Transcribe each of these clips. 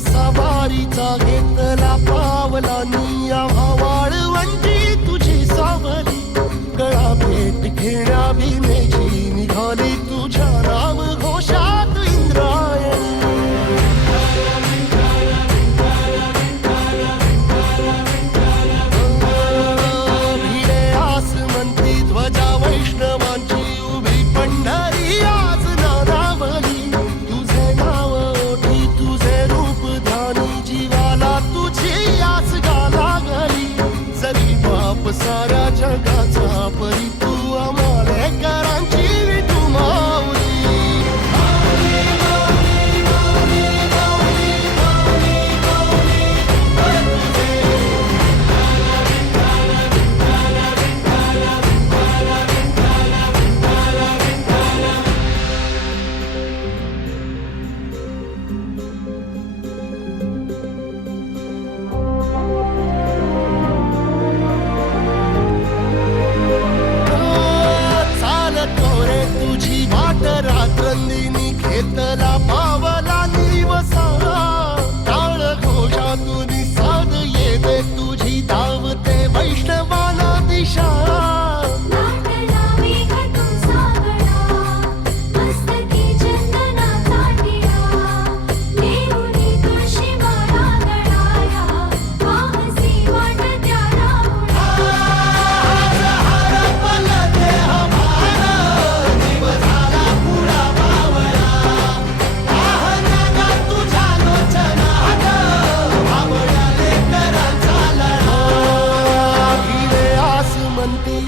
सवारीचा घेतला पावला निया वाळवंटी तुझी सावली गळा भेट घेण्या भीमेची निघाली तुझ्या नाम घोषात इंद्रायणी भिडे आसमंती ध्वजा वैष्णवांची उभी पंढरी आज नानावली तुझे नाव ओठी तुझे रूप ध्यानी जीवाला तुझी आस गाला गली जरी बाप साऱ्या जगाचा परी तू आमालेकरांची विठू माऊली तुझी वाट रात्रंदिनी घेतला पावला दिवसा टाळ घोषातून साध येते तुझी धावते वैष्णवाला दिशा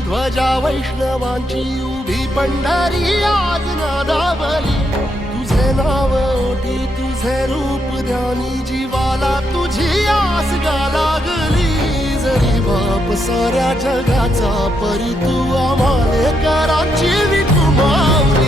ध्वजा वैष्णवांची उभी पंढरी आज नादावली तुझे नाव ओठी तुझे रूप ध्यानी जीवाला तुझी आस गा लागली जरी बाप साऱ्या जगाचा परी तू आमालेकरांची विठू माऊली